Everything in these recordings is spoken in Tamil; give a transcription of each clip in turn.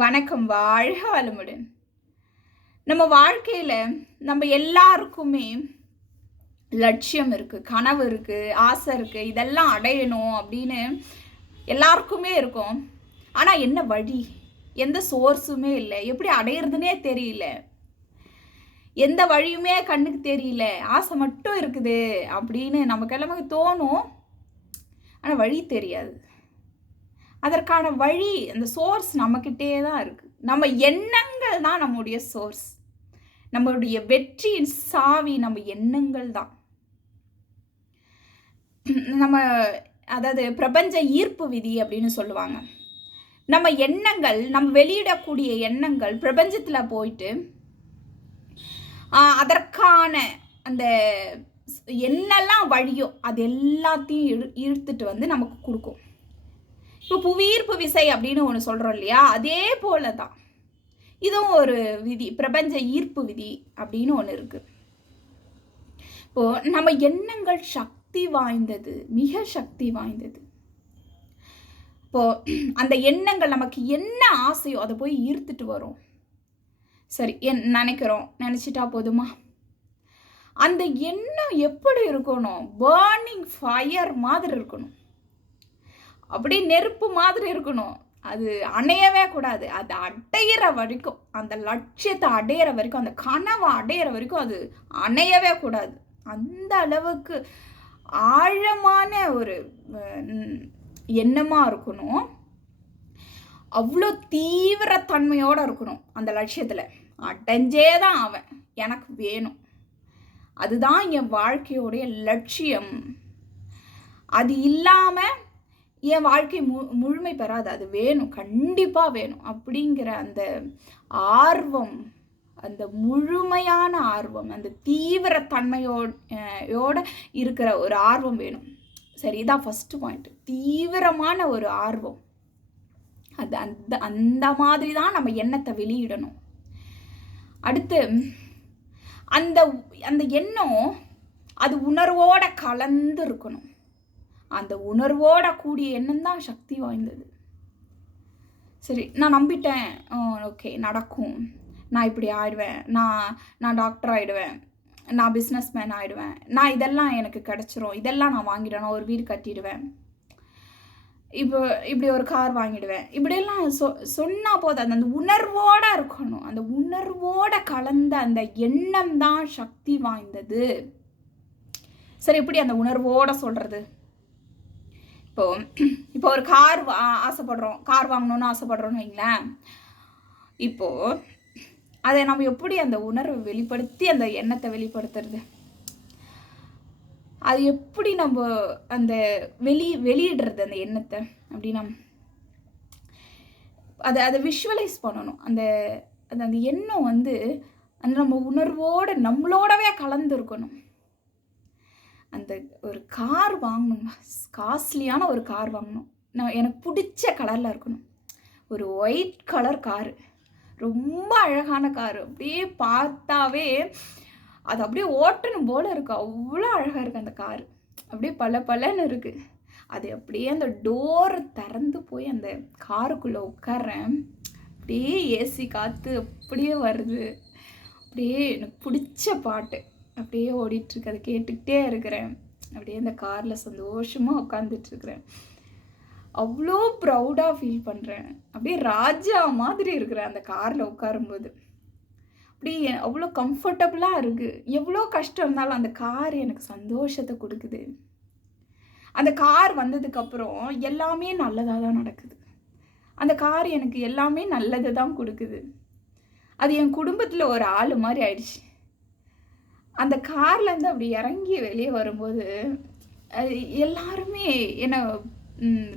வணக்கம் வாழ்க வளமுடன். நம்ம வாழ்க்கையில் நம்ம எல்லாருக்குமே லட்சியம் இருக்குது கனவு இருக்குது ஆசை இருக்குது இதெல்லாம் அடையணும் அப்படின்னு எல்லாருக்குமே இருக்கும். ஆனால் என்ன வழி? எந்த சோர்ஸுமே இல்லை. எப்படி அடையிறதுனே தெரியல. எந்த வழியுமே கண்ணுக்கு தெரியல. ஆசை மட்டும் இருக்குது அப்படின்னு நமக்கு எல்லாமே தோணும். ஆனால் வழி தெரியாது. அதற்கான வழி அந்த சோர்ஸ் நம்மக்கிட்டே தான் இருக்குது நம்ம எண்ணங்கள் தான் நம்முடைய சோர்ஸ் நம்மளுடைய வெற்றியின் சாவி நம்ம எண்ணங்கள் தான். நம்ம அதாவது பிரபஞ்ச ஈர்ப்பு விதி அப்படின்னு சொல்லுவாங்க. நம்ம எண்ணங்கள் நம்ம வெளியிடக்கூடிய எண்ணங்கள் பிரபஞ்சத்தில் போயிட்டு அதற்கான அந்த என்னெல்லாம் வழியோ அது எல்லாத்தையும் இழு இழுத்துட்டு வந்து நமக்கு கொடுக்கும். இப்போ புவியீர்ப்பு விசை அப்படின்னு ஒன்று சொல்கிறோம் இல்லையா? அதே போல தான் இதுவும் ஒரு விதி பிரபஞ்ச ஈர்ப்பு விதி அப்படின்னு ஒன்று இருக்குது இப்போது நம்ம எண்ணங்கள் சக்தி வாய்ந்தது மிக சக்தி வாய்ந்தது. இப்போது அந்த எண்ணங்கள் நமக்கு என்ன ஆசையோ அதை போய் ஈர்த்துட்டு வரும். சரி என் நினைக்கிறோம். நினச்சிட்டா போதுமா? அந்த எண்ணம் எப்படி இருக்கணும்? பேர்னிங் ஃபயர் மாதிரி இருக்கணும். அப்படியே நெருப்பு மாதிரி இருக்கணும். அது அணையவே கூடாது. அது அடையிற வரைக்கும் அந்த லட்சியத்தை அடையிற வரைக்கும் அந்த கனவை அடையிற வரைக்கும் அது அணையவே கூடாது. அந்த அளவுக்கு ஆழமான ஒரு எண்ணமாக இருக்கணும். அவ்வளோ தீவிரத்தன்மையோடு இருக்கணும் அந்த லட்சியத்தில். அடைஞ்சே தான் அவன். எனக்கு வேணும். அதுதான் என் வாழ்க்கையோடைய லட்சியம். அது இல்லாமல் என் வாழ்க்கை மு முழுமை பெறாது. அது வேணும். கண்டிப்பாக வேணும். அப்படிங்கிற அந்த ஆர்வம் அந்த முழுமையான ஆர்வம் அந்த தீவிரத்தன்மையோட இருக்கிற ஒரு ஆர்வம் வேணும். சரி இதான் ஃபஸ்ட்டு பாயிண்ட் தீவிரமான ஒரு ஆர்வம். அது அந்த அந்த மாதிரி தான் நம்ம எண்ணத்தை வெளியிடணும். அடுத்து அந்த அந்த எண்ணம் அது உணர்வோட கலந்து இருக்கணும். அந்த உணர்வோட கூடிய எண்ணம் தான் சக்தி வாய்ந்தது. சரி நான் நம்பிட்டேன். ஓகே நடக்கும். நான் இப்படி ஆயிடுவேன். நான் நான் டாக்டர் ஆயிடுவேன். நான் பிஸ்னஸ் மேன் ஆயிடுவேன். நான் இதெல்லாம் எனக்கு கிடச்சிரும். இதெல்லாம் நான் வாங்கிடுவேன். ஒரு வீடு கட்டிடுவேன். இப்போ இப்படி ஒரு கார் வாங்கிடுவேன். இப்படியெல்லாம் சொ சொன்னால் போதும். அந்த அந்த உணர்வோடு இருக்கணும். அந்த உணர்வோட கலந்த அந்த எண்ணம் தான் சக்தி வாய்ந்தது. சரி எப்படி அந்த உணர்வோடு சொல்கிறது இப்போ இப்போ ஒரு கார் வா ஆசைப்படுறோம். கார் வாங்கணும்னு ஆசைப்படுறோன்னு வைங்களேன். இப்போது அதை நம்ம எப்படி அந்த உணர்வை வெளிப்படுத்தி அந்த எண்ணத்தை வெளிப்படுத்துறது? அது எப்படி நம்ம அந்த வெளி வெளியிடுறது அந்த எண்ணத்தை? அப்படின்னா அதை அதை விஷுவலைஸ் பண்ணணும். அந்த அந்த அந்த எண்ணம் வந்து அந்த நம்ம உணர்வோடு நம்மளோடவே கலந்துருக்கணும் அந்த ஒரு கார் வாங்கணும். காஸ்ட்லியான ஒரு கார் வாங்கணும். நான் எனக்கு பிடிச்ச கலரில் இருக்கணும். ஒரு ஒயிட் கலர் காரு. ரொம்ப அழகான காரு. அப்படியே பார்த்தாவே அது அப்படியே ஓட்டணும் போல் இருக்குது அவ்வளோ அழகாக இருக்குது அந்த காரு. அப்படியே பல பலன்னு இருக்குது அது அப்படியே அந்த டோர் திறந்து போய் அந்த காருக்குள்ளே உட்காறேன் அப்படியே ஏசி காற்று அப்படியே வருது. அப்படியே எனக்கு பிடிச்ச பாட்டு. அப்படியே ஓடிட்டுருக்கு அதை கேட்டுக்கிட்டே இருக்கிறேன். அப்படியே இந்த காரில் சந்தோஷமாக உட்காந்துட்ருக்குறேன் அவ்வளோ ப்ரௌடாக ஃபீல் பண்ணுறேன் அப்படியே ராஜா மாதிரி இருக்கிறேன் அந்த காரில் உட்காரும்போது அப்படியே அவ்வளோ கம்ஃபர்டபுளாக இருக்குது எவ்வளோ கஷ்டம் இருந்தாலும் அந்த கார் எனக்கு சந்தோஷத்தை கொடுக்குது. அந்த கார் வந்ததுக்கப்புறம் எல்லாமே நல்லதாக தான் நடக்குது. அந்த கார் எனக்கு எல்லாமே நல்லதை தான் கொடுக்குது. அது என் குடும்பத்தில் ஒரு ஆள் மாதிரி ஆயிடுச்சு. அந்த கார்லேருந்து அப்படி இறங்கி வெளியே வரும்போது எல்லாருமே என்னை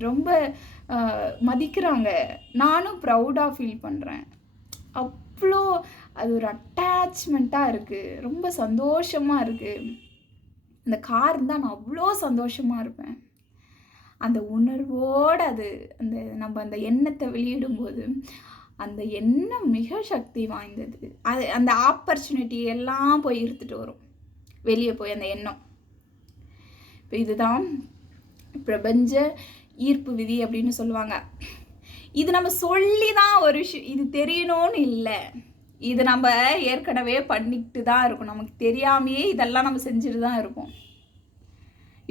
ரொம்ப மதிக்கிறாங்க. நானும் ப்ரௌடாக ஃபீல் பண்ணுறேன் அவ்வளோ அது ஒரு அட்டாச்மெண்ட்டாக இருக்குது ரொம்ப சந்தோஷமாக இருக்குது அந்த கார் இருந்தால் நான் அவ்வளோ சந்தோஷமாக இருப்பேன். அந்த உணர்வோடு அது அந்த நம்ம அந்த எண்ணத்தை வெளியிடும்போது அந்த எண்ணம் மிக சக்தி வாய்ந்தது. அது அந்த ஆப்பர்ச்சுனிட்டி எல்லாம் போய் இருந்துட்டு வரும். வெளியே போய் அந்த எண்ணம். இப்போ இதுதான் பிரபஞ்ச ஈர்ப்பு விதி அப்படின்னு சொல்லுவாங்க. இது நம்ம சொல்லி தான் ஒரு விஷயம். இது தெரியணும்னு இல்லை. இது நம்ம ஏற்கனவே பண்ணிக்கிட்டு தான் இருக்கும் நமக்கு தெரியாமையே இதெல்லாம் நம்ம செஞ்சுட்டு தான் இருக்கோம்.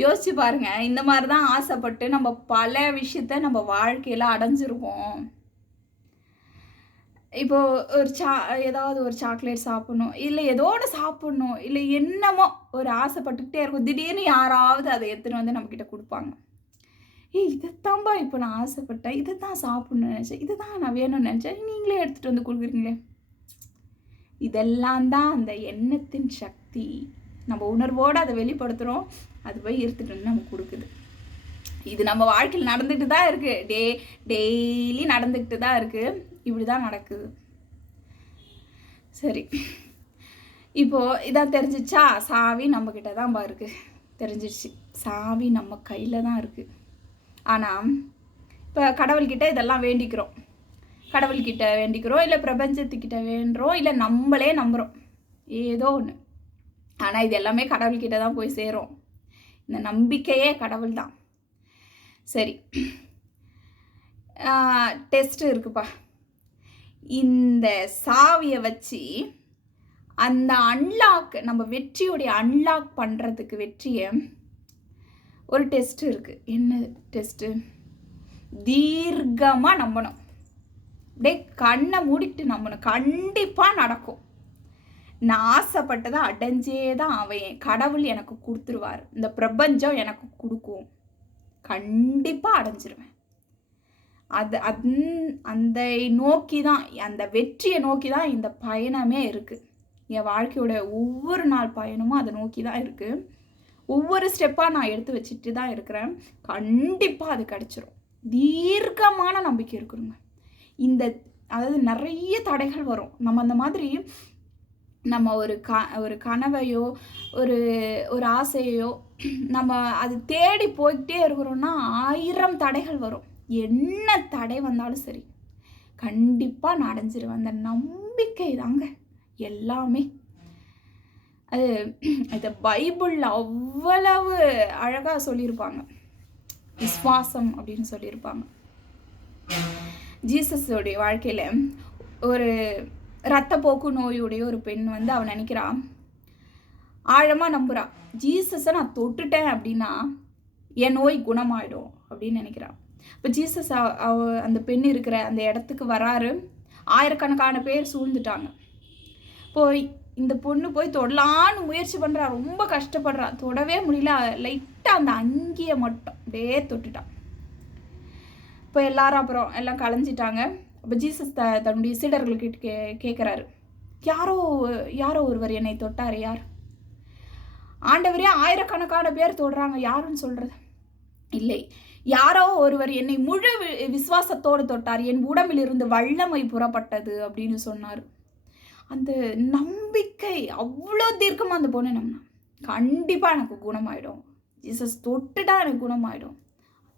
யோசிச்சு பாருங்கள் இந்த மாதிரி தான் ஆசைப்பட்டு நம்ம பல விஷயத்த நம்ம வாழ்க்கையில் அடைஞ்சிருக்கோம். இப்போது ஒரு சா ஏதாவது ஒரு சாக்லேட் சாப்பிட்ணும் இல்லை ஏதோ ஒன்று சாப்பிட்ணும் இல்லை என்னமோ ஒரு ஆசைப்பட்டுக்கிட்டே இருக்கும். திடீர்னு யாராவது அதை எடுத்துகிட்டு வந்து நம்மக்கிட்ட கொடுப்பாங்க. ஏய் இதைத்தான்பா இப்போ நான் ஆசைப்பட்டேன். இதை தான் சாப்பிட்ணுன்னு நினச்சேன். இதை தான் நான் வேணும்னு நினச்சேன். நீங்களே எடுத்துகிட்டு வந்து கொடுக்குறீங்களே. இதெல்லாம் தான் அந்த எண்ணத்தின் சக்தி. நம்ம உணர்வோடு அதை வெளிப்படுத்துகிறோம் அது போய் எடுத்துகிட்டு வந்து நமக்கு கொடுக்குது. இது நம்ம வாழ்க்கையில் நடந்துக்கிட்டு தான் இருக்குது டே டெய்லி நடந்துக்கிட்டு தான் இருக்குது இப்படி தான் நடக்குது. சரி. இப்போது இதான் தெரிஞ்சிச்சா? சாவி நம்மக்கிட்ட தான் இருக்குது தெரிஞ்சிடுச்சு சாவி நம்ம கையில் தான் இருக்குது ஆனால் இப்போ கடவுள்கிட்ட இதெல்லாம் வேண்டிக்கிறோம். கடவுள்கிட்ட வேண்டிக்கிறோம் இல்லை பிரபஞ்சத்துக்கிட்ட வேண்டுறோம் இல்லை நம்மளே நம்புகிறோம் ஏதோ ஒன்று ஆனால் இது எல்லாமே கடவுள்கிட்ட தான் போய் சேரும். இந்த நம்பிக்கையே கடவுள் தான் சரி டெஸ்ட்டு இருக்குப்பா. இந்த சாவியை வச்சு அந்த அன்லாக் நம்ம வெற்றியுடைய அன்லாக் பண்ணுறதுக்கு வெற்றியை ஒரு டெஸ்ட் இருக்குது என்ன டெஸ்ட்டு தீர்க்கமாக நம்பணும். அப்படியே கண்ணை மூடிட்டு நம்பணும். கண்டிப்பாக நடக்கும். நான் ஆசைப்பட்டதை அடைஞ்சே தான் அவன் கடவுள் எனக்கு கொடுத்துருவார். இந்த பிரபஞ்சம் எனக்கு கொடுக்கும். கண்டிப்பாக அடைஞ்சிருவேன். அது அந் அந்த நோக்கி தான் அந்த வெற்றியை நோக்கி தான் இந்த பயணமே இருக்குது என் வாழ்க்கையோட ஒவ்வொரு நாள் பயணமும் அதை நோக்கி தான் இருக்குது ஒவ்வொரு ஸ்டெப்பாக நான் எடுத்து வச்சுட்டு தான் இருக்கிறேன். கண்டிப்பாக அது கிடச்சிரும். தீர்க்கமான நம்பிக்கை இருக்குதுங்க இந்த அதாவது நிறைய தடைகள் வரும். நம்ம அந்த மாதிரி நம்ம ஒரு க ஒரு கனவையோ ஒரு ஒரு ஆசையோ நம்ம அது தேடி போய்கிட்டே இருக்கிறோன்னா ஆயிரம் தடைகள் வரும். என்ன தடை வந்தாலும் சரி கண்டிப்பாக நான் அடைஞ்சிருவேன். அந்த நம்பிக்கை தாங்க எல்லாமே. அது இந்த பைபிளில் அவ்வளவு அழகாக சொல்லியிருப்பாங்க. விஸ்வாசம் அப்படின்னு சொல்லியிருப்பாங்க. ஜீசஸோடைய வாழ்க்கையில் ஒரு ரத்தப்போக்கு நோயுடைய ஒரு பெண் வந்து அவன் நினைக்கிறான் ஆழமாக நம்புகிறான் ஜீசஸை நான் தொட்டுட்டேன் அப்படின்னா என் நோய் குணமாயிடும் அப்படின்னு நினைக்கிறான் இப்போ ஜீசஸ் அந்த பெண் இருக்கிற அந்த இடத்துக்கு வராரு. ஆயிரக்கணக்கான பேர் சூழ்ந்துட்டாங்க. போய் இந்த பொண்ணு போய் தொடலான்னு முயற்சி பண்ணுறா ரொம்ப கஷ்டப்படுறா. தொடவே முடியல லைட்டாக அந்த அங்கியை மட்டும் அப்படியே தொட்டுட்டான் இப்போ எல்லாரும் அப்புறம் எல்லாம் கலைஞ்சிட்டாங்க. அப்போ ஜீசஸ் த தன்னுடைய சீடர்களுக்கிட்ட கே கேட்குறாரு யாரோ யாரோ ஒருவர் என்னை தொட்டார் யார்? ஆண்டவரே ஆயிரக்கணக்கான பேர் தொடுறாங்க யாருன்னு சொல்கிறது இல்லை. யாரோ ஒருவர் என்னை முழு விசுவாசத்தோடு தொட்டார். என் உடம்பில் இருந்து வல்லமை புறப்பட்டது அப்படின்னு சொன்னார். அந்த நம்பிக்கை அவ்வளோ தீர்க்கமாக அந்த பொண்ணு நம்ம கண்டிப்பாக எனக்கு குணமாயிடும். ஜீசஸ் தொட்டுட்டா எனக்கு குணமாயிடும்.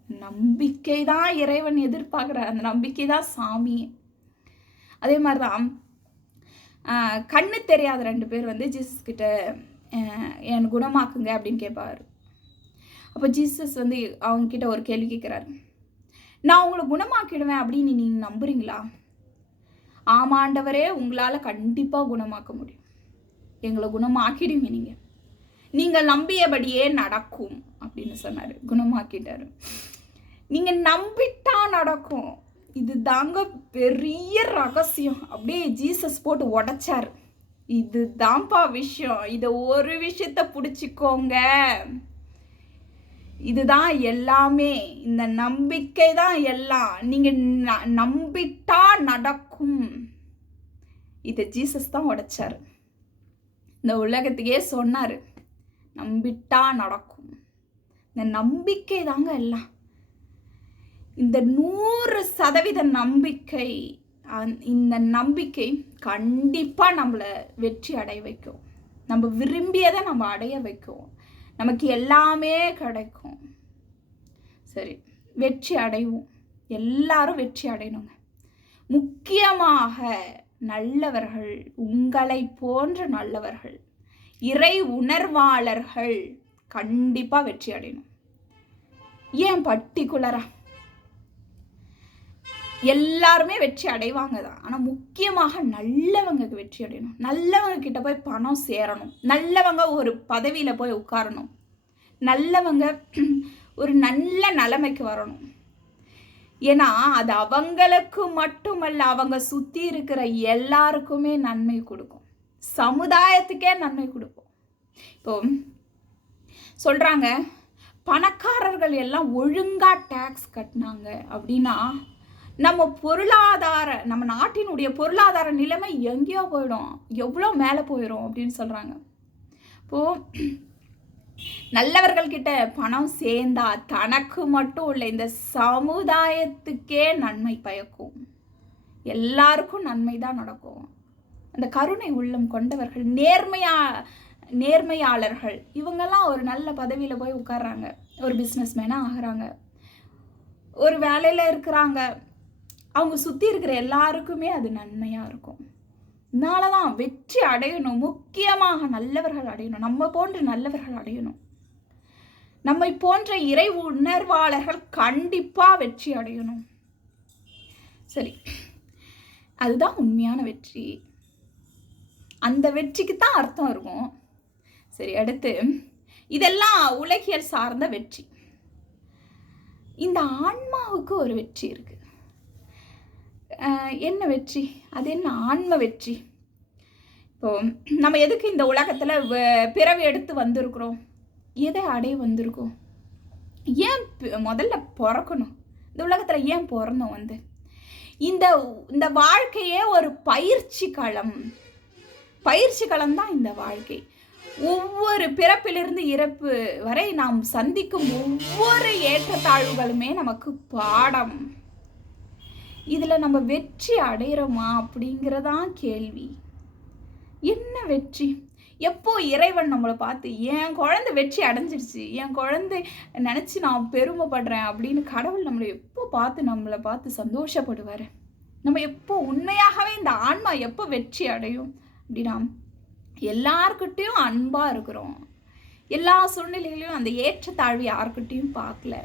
நம்பிக்கை தான் இறைவன் எதிர்பார்க்குற அந்த நம்பிக்கை தான் சாமி. அதே மாதிரி தான் கண்ணு தெரியாத ரெண்டு பேர் வந்து ஜீசஸ் கிட்ட என் குணமாக்குங்க அப்படின்னு கேட்பார். அப்போ ஜீசஸ் வந்து அவங்கக்கிட்ட ஒரு கேள்வி கேட்குறாரு நான் உங்களை குணமாக்கிடுவேன் அப்படின்னு நீங்கள் நம்புறீங்களா? ஆமாண்டவரே உங்களால் கண்டிப்பாக குணமாக்க முடியும். எங்களை குணமாக்கிடுவீங்க நீங்கள் நீங்கள் நம்பியபடியே நடக்கும் அப்படின்னு சொன்னார். குணமாக்கிட்டாரு. நீங்கள் நம்பிட்டா நடக்கும். இது தாங்க பெரிய ரகசியம். அப்படியே ஜீசஸ் போட்டு உடைச்சார். இது தான்ப்பா விஷயம். இதை ஒரு விஷயத்த பிடிச்சிக்கோங்க. இதுதான் எல்லாமே. இந்த நம்பிக்கை தான் எல்லாம். நீங்கள் நம்பிட்டா நடக்கும். இதை ஜீசஸ் தான் உடைச்சார். இந்த உலகத்துக்கே சொன்னார் நம்பிட்டா நடக்கும். இந்த நம்பிக்கை தாங்க எல்லாம். இந்த நூறு சதவீத நம்பிக்கை இந்த நம்பிக்கை கண்டிப்பாக நம்மளை வெற்றி அடைய வைக்கும். நம்ம விரும்பியதை நம்ம அடைய வைக்கும். நமக்கு எல்லாமே கிடைக்கும். சரி வெற்றி அடைவோம். எல்லாரும் வெற்றி அடையணுங்க. முக்கியமாக நல்லவர்கள் உங்களை போன்ற நல்லவர்கள் இறை உணர்வாளர்கள் கண்டிப்பாக வெற்றி அடையணும். ஏன் பர்டிகுலராக எல்லாருமே வெற்றி அடைவாங்க தான். ஆனால் முக்கியமாக நல்லவங்க வெற்றி அடையணும். நல்லவங்க கிட்ட போய் பணம் சேரணும். நல்லவங்க ஒரு பதவியில் போய் உட்காரணும். நல்லவங்க ஒரு நல்ல நிலைமைக்கு வரணும். ஏன்னா அது அவங்களுக்கு மட்டுமல்ல அவங்க சுற்றி இருக்கிற எல்லாருக்குமே நன்மை கொடுக்கும். சமுதாயத்துக்கே நன்மை கொடுக்கும். இப்போ சொல்கிறாங்க பணக்காரர்கள் எல்லாம் ஒழுங்காக டேக்ஸ் கட்டினாங்க. அப்படின்னா நம்ம பொருளாதார நம்ம நாட்டினுடைய பொருளாதார நிலைமை எங்கேயோ போயிடும். எவ்வளோ மேலே போயிடும் அப்படின்னு சொல்கிறாங்க இப்போது நல்லவர்கள்கிட்ட பணம் சேர்ந்தா தனக்கு மட்டும் இல்லை இந்த சமுதாயத்துக்கே நன்மை பயக்கும். எல்லாருக்கும் நன்மை தான் நடக்கும். அந்த கருணை உள்ளம் கொண்டவர்கள் நேர்மையா நேர்மையாளர்கள் இவங்கெல்லாம் ஒரு நல்ல பதவியில் போய் உட்கார்றாங்க. ஒரு பிஸ்னஸ் மேனாக ஆகிறாங்க. ஒரு வேலையில் இருக்கிறாங்க. அவங்க சுற்றி இருக்கிற எல்லாருக்குமே அது நன்மையாக இருக்கும். இதனால தான் வெற்றி அடையணும். முக்கியமாக நல்லவர்கள் அடையணும். நம்ம போன்ற நல்லவர்கள் அடையணும். நம்மை போன்ற இறை உணர்வாளர்கள் கண்டிப்பாக வெற்றி அடையணும். சரி. அதுதான் உண்மையான வெற்றி. அந்த வெற்றிக்கு தான் அர்த்தம் இருக்கும். சரி அடுத்து. இதெல்லாம் உலகியல் சார்ந்த வெற்றி. இந்த ஆன்மாவுக்கு ஒரு வெற்றி இருக்குது என்ன வெற்றி? அது என்ன ஆன்ம வெற்றி? இப்போ நம்ம எதுக்கு இந்த உலகத்தில் பிறவி எடுத்து வந்திருக்கிறோம்? எதை அடைய வந்திருக்கோம்? ஏன் முதல்ல பிறக்கணும்? இந்த உலகத்தில் ஏன் பிறந்தோம் வந்து? இந்த இந்த வாழ்க்கையே ஒரு பயிற்சி களம். பயிற்சி களம் தான் இந்த வாழ்க்கை. ஒவ்வொரு பிறப்பிலிருந்து இறப்பு வரை நாம் சந்திக்கும் ஒவ்வொரு ஏற்றத்தாழ்வுகளுமே நமக்கு பாடம். இதில் நம்ம வெற்றி அடைகிறோமா அப்படிங்கிறதான் கேள்வி. என்ன வெற்றி? எப்போ இறைவன் நம்மளை பார்த்து என் குழந்தை வெற்றி அடைஞ்சிருச்சு என் குழந்தை நினச்சி நான் பெருமைப்படுறேன் அப்படின்னு கடவுள் நம்மளை எப்போ பார்த்து நம்மளை பார்த்து சந்தோஷப்படுவார்? நம்ம எப்போ உண்மையாகவே இந்த ஆன்மா எப்போ வெற்றி அடையும்? அப்படின்னா எல்லாருக்கிட்டேயும் அன்பாக இருக்கிறோம். எல்லா சூழ்நிலைகளையும் அந்த ஏற்றத்தாழ்வு யாருக்கிட்டேயும் பார்க்கல.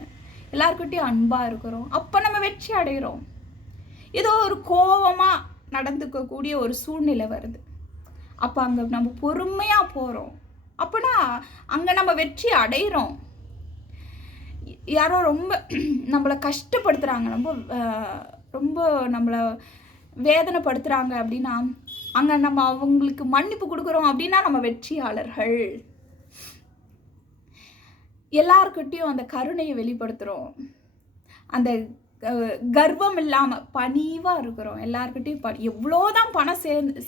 எல்லாருக்கிட்டேயும் அன்பாக இருக்கிறோம். அப்போ நம்ம வெற்றி அடைகிறோம் ஏதோ ஒரு கோபமாக நடந்துக்கக்கூடிய ஒரு சூழ்நிலை வருது. அப்போ அங்கே நம்ம பொறுமையாக போகிறோம் அப்போனா அங்கே நம்ம வெற்றி அடைகிறோம் யாரோ ரொம்ப நம்மளை கஷ்டப்படுத்துகிறாங்க ரொம்ப ரொம்ப நம்மளை வேதனைப்படுத்துகிறாங்க அப்படின்னா அங்கே நம்ம அவங்களுக்கு மன்னிப்பு கொடுக்குறோம் அப்படின்னா நம்ம வெற்றியாளர்கள். எல்லாருக்கிட்டேயும் அந்த கருணையை வெளிப்படுத்துகிறோம் அந்த கர்வம் இல்லாமல் பணிவாக இருக்கிறோம். எல்லாருக்கிட்டையும் ப எவ்வளோதான் பணம் சேர்ந்து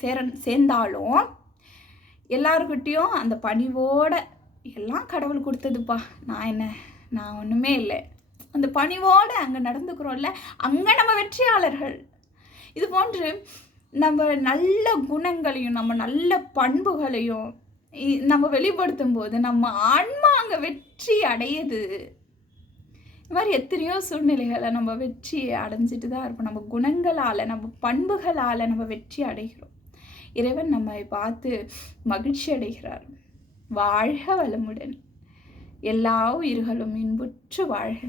சேர சேர்ந்தாலும் எல்லாருக்கிட்டேயும் அந்த பணிவோட எல்லாம் கடவுள் கொடுத்ததுப்பா. நான் என்ன நான் ஒன்றுமே இல்லை. அந்த பணிவோடு அங்கே நடந்துக்கிறோம்ல அங்கே நம்ம வெற்றியாளர்கள். இது போன்று நம்ம நல்ல குணங்களையும் நம்ம நல்ல பண்புகளையும் நம்ம வெளிப்படுத்தும் போது நம்ம ஆன்மா அங்கே வெற்றி அடையுது. இந்த மாதிரி எத்தனையோ சூழ்நிலைகளை நம்ம வெற்றி அடைஞ்சிட்டு தான் இருப்போம். நம்ம குணங்களால் நம்ம பண்புகளால் நம்ம வெற்றி அடைகிறோம். இறைவன் நம்மை பார்த்து மகிழ்ச்சி அடைகிறார். வாழ்க வளமுடன். எல்லா உயிர்களும் இன்புற்று வாழ்க.